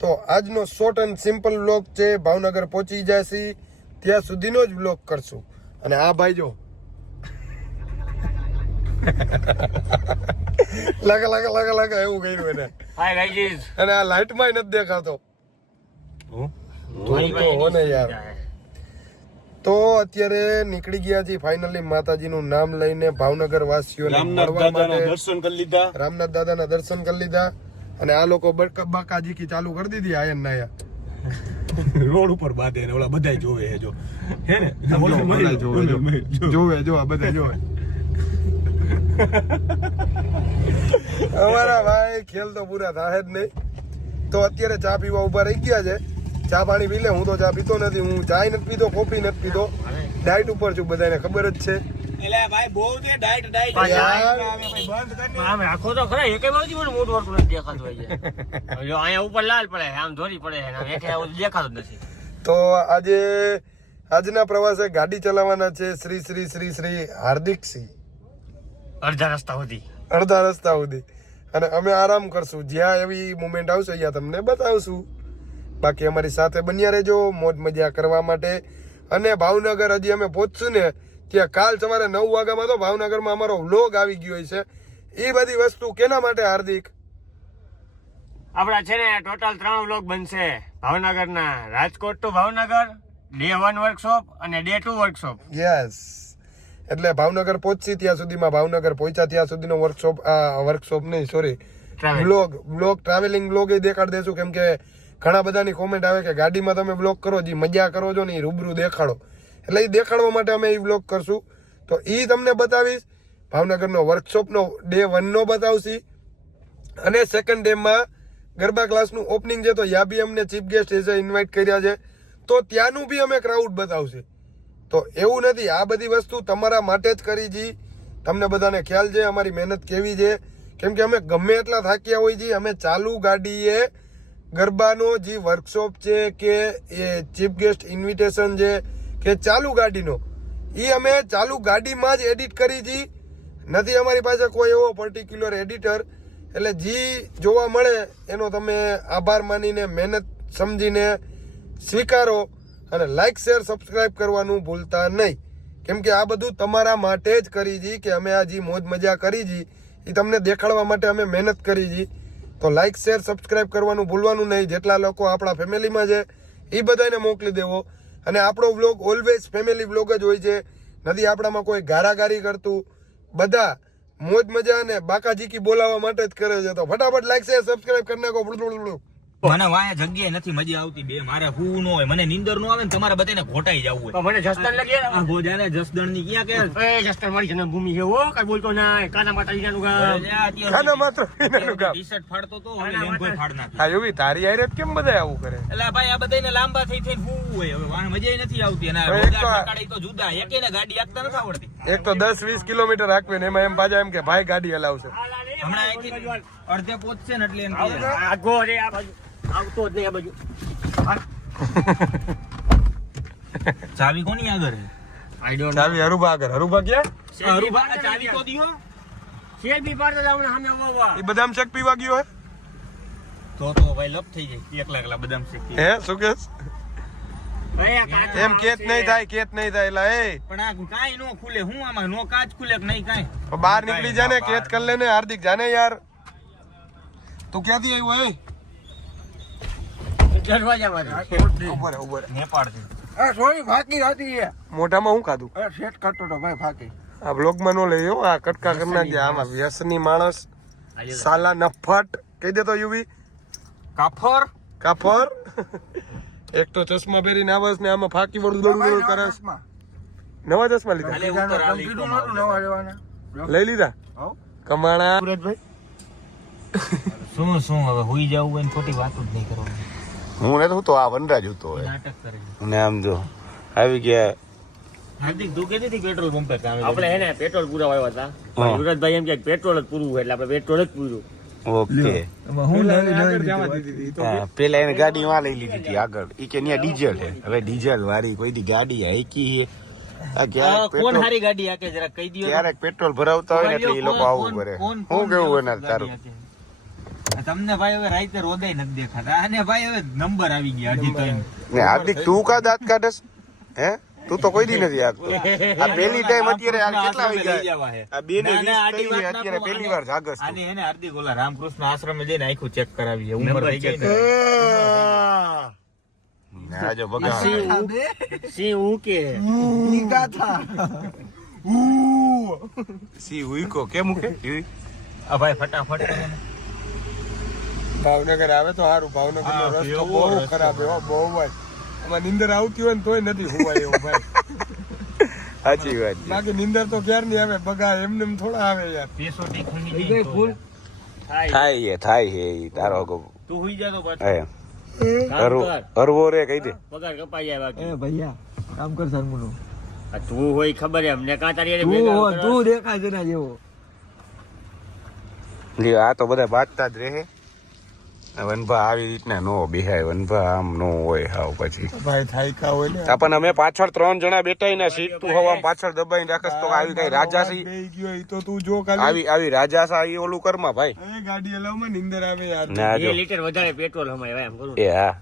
તો આજનો short and simple vlog છે. ભાવનગર પહોંચી જશે ત્યાં સુધીનો જ વ્લોગ કરશું. અને આ ભાઈ જો લગા એવું કર્યું એને. Hi guys. અને આ લાઈટમાં નથી દેખાતો. યાર તો અત્યારે નીકળી ગયા છીએ ફાઇનલી માતાજીનું નામ લઈને ભાવનગર વાસીઓને મળવા માટે. દર્શન કરી લીધા, રામનાથ દાદાના દર્શન કરી લીધા. અને આ લોકો બાકાજી ચાલુ કરી દીધી આયન નાયા રોડ ઉપર બાંધે ને ઓલા બધાય જોવે હે જો હે ને જોવે જો આ બધા જોવે. અમારા ભાઈ ખેલ તો પૂરા થાય જ નહીં. તો અત્યારે ચા પીવા ઉભા રહી ગયા છે. ચા પાણી પી લે. હું તો ચા પીતો નથી. હું ચાય નથી પીતો, કોફી નથી પીતો. ડાયટ ઉપર છું, બધાને ખબર જ છે. એટલે ભાઈ બહુ છે ડાયટ બંધ કરી આમે આખો તો ખરા એકે બાજુ મને મોટું વર્ક નથી દેખાતું હોય છે. જો અહીંયા ઉપર લાલ પડે આમ ધોરી પડે છે આમ એકે આવું દેખાતું જ નથી. તો આજના પ્રવાસે ગાડી ચલાવવાના છે શ્રી શ્રી શ્રી શ્રી હાર્દિકસિંહ. અડધા રસ્તા સુધી અડધા રસ્તા સુધી. અને અમે આરામ કરશું. જ્યાં એવી મુમેન્ટ આવશે ત્યાં તમને બતાવશું. બાકી અમારી સાથે બન્યા રહેજો મોજ મજા કરવા માટે. અને ભાવનગર હજી અમે પહોંચશું ને ત્યાં કાલ સવારે 9 વાગ્યામાં તો ભાવનગરમાં અમારો વ્લોગ આવી ગયો છે. એ બધી વસ્તુ કેના માટે હાર્દિક? આપડા છે ને ટોટલ 3 વ્લોગ બનશે ભાવનગરના. Rajkot to Bhavnagar, day 1 workshop અને ડે 2 વર્કશોપ. યસ. એટલે ભાવનગર પહોંચી ત્યાં સુધીમાં, ભાવનગર પહોંચ્યા ત્યાં સુધીનો વર્કશોપ નહીં સોરી વ્લોગ ટ્રાવેલિંગ વ્લોગ એ દેખાડ દેશું. કેમ કે ઘણા બધાની કોમેન્ટ આવે કે ગાડીમાં તમે વ્લોગ કરો, જે મજા કરો છો ને એ રૂબરૂ દેખાડો. એટલે એ દેખાડવા માટે અમે એ વ્લોગ કરશું. તો એ તમને બતાવીશ. ભાવનગરનો વર્કશોપનો ડે 1 નો બતાવશી. અને સેકન્ડ ડેમાં ગરબા ક્લાસનું ઓપનિંગ છે. તો યા બી અમને ચીફ ગેસ્ટ એઝ ઇન્વાઇટ કર્યા છે. તો ત્યાંનું બી અમે ક્રાઉડ બતાવશે. તો એવું નથી, આ બધી વસ્તુ તમારા માટે જ કરી છી. તમને બધાને ખ્યાલ છે અમારી મહેનત કેવી છે. કેમ કે અમે ગમે એટલા થાક્યા હોય છીએ, અમે ચાલુ ગાડીએ ગરબાનો જે વર્કશોપ છે કે એ ચીફ ગેસ્ટ ઇન્વિટેશન છે કે ચાલુ ગાડીનો એ અમે ચાલુ ગાડીમાં જ એડિટ કરી છી. નથી અમારી પાસે કોઈ એવો પર્ટિક્યુલર એડિટર. એટલે જે જોવા મળે એનો તમે આભાર માનીને મહેનત સમજીને સ્વીકારો. અને લાઈક શેર સબસ્ક્રાઇબ કરવાનું ભૂલતા નહીં. કેમ કે આ બધું તમારા માટે જ કરી છી કે અમે આ જે મોજ મજા કરી છી એ તમને દેખાડવા માટે અમે મહેનત કરી છી. તો લાઈક શેર સબસ્ક્રાઇબ કરવાનું ભૂલવાનું નહીં. જેટલા લોકો આપણા ફેમિલીમાં છે એ બધાને મોકલી દેવો. અને આપણો વ્લોગ ઓલવેઝ ફેમિલી વ્લોગ જ હોય છે. નથી આપણામાં કોઈ ગારાગારી કરતું. બધા મોજ મજા અને બાકાજીકી બોલાવવા માટે જ કરે છે. તો ફટાફટ લાઈક શેર સબસ્ક્રાઇબ કરી નાખો. મને વાયા જગ્યાએ નથી મજા આવતી બે. મારે હું નો હોય, મને નીંદર નો આવે ને તમારે બધાને ઘોટાઈ જવું હોય. મને જસદણ લાગે આ ભોજાને જસદણ ની ક્યાં કે એ જસદણ મારી જન્મભૂમિ છે હો. કઈ બોલતો ના. કાના માતાજીનું ગામ. ખાના માત્ર એનાનું કામ. ટી-શર્ટ ફાડતો તો હવે લેમ્પોય ફાડ નાખી. હા એવી તારી આરે કેમ બધા આવું કરે? એટલે ભાઈ આ બધાને લાંબા થઈ થઈને હું હોય હવે વાહ મજા નથી આવતી. અને હવે એક તો રોજા ઠકાડી તો જુદા. એકેને ગાડી આપતા નથી આવડતી. એક તો 10-20 કિલોમીટર રાખવે ને એમાં એમ પાછા એમ કે ભાઈ ગાડી હલાવશે. હમણાં અહીંથી અડધે પહોંચશે ને એટલે એમ કે આગો રે આ બાજુ આવતો જ નહીં આ બાજુ. ચાવી કોની આગળ હે? આઈ ડોન્ટ ચાવી હરુભા આગળ. હરુભા ક્યાં? અરુભા ચાવી તો દિયો. શેર બી પાડતા જાવ ને સામે આવવા. એ બદામ શેક પીવા ગયો હે? તો ભાઈ લપ થઈ જાય. એકલા બદામ શેકી. હે શું કેસ? એમ કેત નહીં થાય એટલે એ પણ આ કાઈ નો ખુલે. હું આમાં નો કાચ ખુલે કે નહીં કાઈ. બહાર નીકળી જા ને કેત કર લેને. હાર્દિક જાને યાર. તું ક્યાંથી આવ્યો? દરવાજામાંથી. ઉભર નેપાળ થી. સોરી ફાકી હતી. મોઢામાં હું ખાધું? સેટ કરતો તો ભાઈ ફાકી. આ બ્લોગમાં નો લઈ આ કટકા કરી નાખજે. આમાં વ્યસની માણસ સાલા નફટ કહી દેતો યુવી કાફર. એક તો ચશ્મા પહેરીને આવસ ને આમાં ફાકી વળું કરસ. નવા ચશ્મા લીધા? લઈ લીધા કમાણા. શું હવે હુઈ જવું હોય ને ખોટી વાતો જ નહીં કરવાની. હું ને તો આ વનરાજ હતો નાટક કરે ને આમ જો આવી ગયા. હાર્દિક તું કેતી હતી પેટ્રોલ પંપે કામ આપણે હે ને પેટ્રોલ પૂરા આવ્યા હતા. યુવરાજભાઈ એમ કે પેટ્રોલ જ પૂરું હોય એટલે આપણે પેટ્રોલ જ પૂરું. ઓકે પેલા એને ગાડી માં લઈ લીધી હતી આગળ. ઈ કે ત્યાં ડીઝલ હે. હવે ડીઝલ વાળી કોઈ દી ગાડી હાઈકી હે. કોણ હારી ગાડી આકે જરા કહી દયો. ક્યારેક પેટ્રોલ ભરાવતા હોય ને એટલે એ લોકો આવું કરે. હું કેવું એના તારું તમને ભાઈ હવે રાતે રોદાય નથી દેખાતા અને ભાઈ હવે નંબર આવી ગયા અઢી ત્રણ. ને હાર્દિક તું કા દાંત કાઢસ હે તું તો કોઈ દી નથી આપતો આ પહેલી ટાઈમ અત્યારે આ કેટલા વાગી લઈ ગયા જવા હે. આ 2 ને ના, ના, 20 આડી થઈ વાત ના અત્યારે કહો. પહેલી વાર જાગસ તું. આને એને હાર્દિક ઓલા રામકૃષ્ણ આશ્રમે જઈને આખું ચેક કરાવીએ ઉંમર થઈ ગઈ ને. ને આ જો બગા સી હું કે સી ઉઈકો કેમ કે આ ભાઈ ફટાફટ કરે ને. ભાવનગર આવે તો સારું. ભાવનગર નો હા, રસ્તો એવો બહુ રસ્તો. ખરાબ એવો બહુ જ. આમાં નીંદર આવતી હોય ને તોય નથી હોવાય એવું ભાઈ. સાચી વાત છે. બાકી નીંદર તો ક્યાર નહીં આવે. બગા એમને એમ થોડા આવે યાર. પેસો ટીખું ની જાય તો થાય હે ઈ તારો ગો તું હુઈ જા તો પાછો. હે અરવો રે કહી દે પગાર કપાઈ જાય બાકી ભૈયા કામ કર સરમુનું આ તું હોય ખબર એમ ને કાં તારી હારે તું ભેગા હો, કરવા. તું દેખાય છે ના જેવો લ્યો આ તો બધા બાજતા જ રહે વનભા આવી રીતના નો બેહાય વનભા આમ નો હોય હાવ પછી ભાઈ થાયકા હોય ને. આપણને અમે પાછળ 3 જણા બેઠા ને સીટ તું હવા પાછળ દબાઈને રાખસ તો આવી કઈ રાજાસી બેહી ગયો ઈ તો તું જો ખાલી. આવી રાજાસા ઈ ઓલું કરમાં ભાઈ એ ગાડી હલાવમાં નીંદર આવે યાર. ના 2 જો લીટર વધારે પેટ્રોલ હમાય ભાઈ એમ કરું એ હા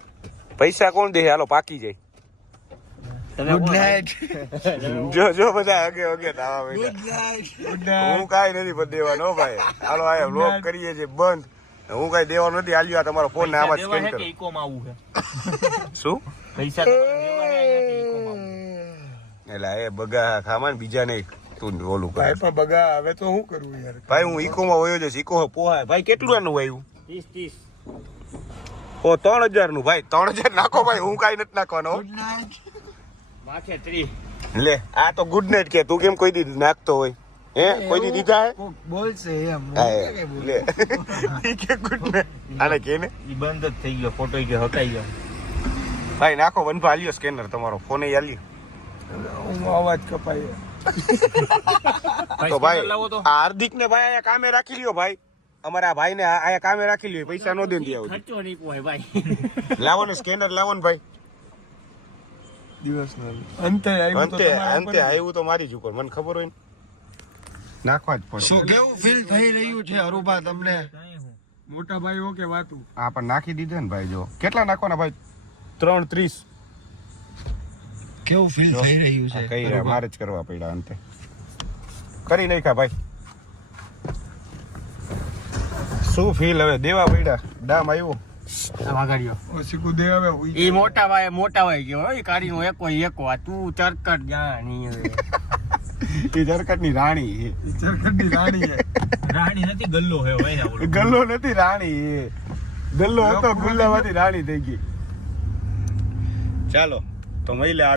પૈસા કોણ દે હાલો પાકી જાય તમે ગુડ કોણ? નાઇટ જો બધા આગે આગે દાવા બેઠા હું કાઈ નથી પણ દેવાનો હો ભાઈ હાલો આ વ્લોગ કરીએ છે બંધ હું કઈ દેવાનો નથી હાલ્યો આ તમારો ફોન ને આમાં દેવા સ્કેન હે કરો કે ઇકોમાં આવું છે શું પૈસા તમારે દેવા હે કે ઇકોમાં આવું? એટલે એ બગા ખામાં બીજા નહીં તું ઓલું કરે ભાઈ પણ બગા હવે તો શું કરવું યાર. ભાઈ હું ઇકોમાં વયો જઈશ ઇકો પોહાય ભાઈ કેટલું આનું આવ્યું 30 ઓ 3000 નું ભાઈ 3000 નાખો ભાઈ હું કાઈ નથી નાખવાનો હો. માથે 30 લે આ તો ગુડ નાઈટ કે તું કેમ કોઈ દી નાખતો હોય હે કોઈ દી દીધા હે કોક બોલશે એમ હા, લે ઈ કે ગુડ નાઈટ આને કે ને ઈ બંધ જ થઈ ગયો ફોટો ઈ કે હકાઈ ગયો ભાઈ નાખો વનભા આલ્યો સ્કેનર તમારો ફોન એ આલ્યો હું અવાજ કપાય. તો ભાઈ લાવો તો આ હાર્દિક ને ભાઈ અહીંયા કામે રાખી લ્યો ભાઈ અમારા ભાઈ ને અહીંયા કામે રાખી લ્યો પૈસા નો દે દે આવું ખર્ચો નહીં પોહાય ભાઈ લાવો ને સ્કેનર લાવો ને ભાઈ દિવસનો અંતે આવ્યું તો અંતે તમારા અંતે આવ્યું તો મારી જ ઉપર મને ખબર હોય ને નાખવા જ પડે શું કેવું ફીલ થઈ રહ્યું છે અરુભા તમને? મોટા ભાઈ હો કે વાતું? હા પણ નાખી દીધા ને ભાઈ જો કેટલા નાખવાના ભાઈ 3:30 કેવું ફીલ થઈ રહ્યું છે કઈ રહ્યા મારે જ કરવા પડ્યા અંતે કરી નાખ્યા ભાઈ શું ફીલ હવે દેવા પડ્યા ડામ આવ્યો વાગાડ્યો ઓસીકુ દે હવે હુઈ ઈ મોટા ભાઈ ગયો હો ઈ કાઢીનો એકો આ તું ચરકટ જાણી હવે એ જરકટની રાણી છે ચરખડની રાણી છે. રાણી નથી ગલ્લો હે ભાઈ ના બોલો ગલ્લો નથી રાણી એ ગલ્લો હતો ગુલ્લામાંથી રાણી થઈ ગઈ ચાલો તો મહિલા